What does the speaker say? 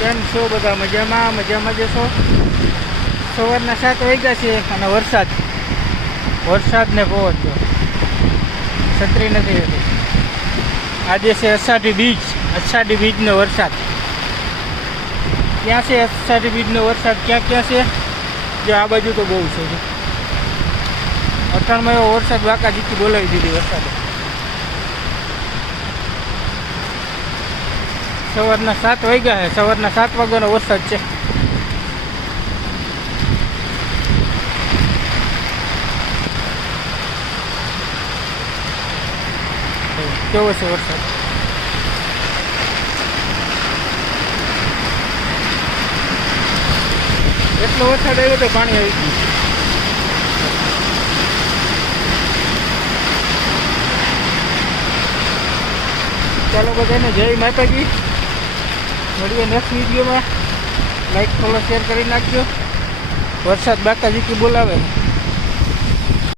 કેમ છો બધા? મજામાં જશો? સવારના 7 વાગ્યા છે અને વરસાદ ને પહોંચ જો છત્રી નથી રહેતી. આજે છે અષાઢી બીજનો વરસાદ. ક્યાં છે અષાઢી બીજનો વરસાદ? ક્યાં છે? જો આ બાજુ તો બહુ છે. અઠાણમાં એવો વરસાદ વાંકા જીતી બોલાવી દીધી વરસાદે. સવારના 7 વાગ્યા છે. સવારના 7 વાગ્યાનો વરસાદ છે. કેવો છે વરસાદ? એટલો વરસાદ આવ્યો તો પાણી આવી ગયું. ચાલો બધાને જય માતાજી. મળીએ નેક્સ્ટ વિડીયોમાં. લાઈક ફોલો શેર કરી નાખજો. વરસાદ બાકાજીકી બોલાવે.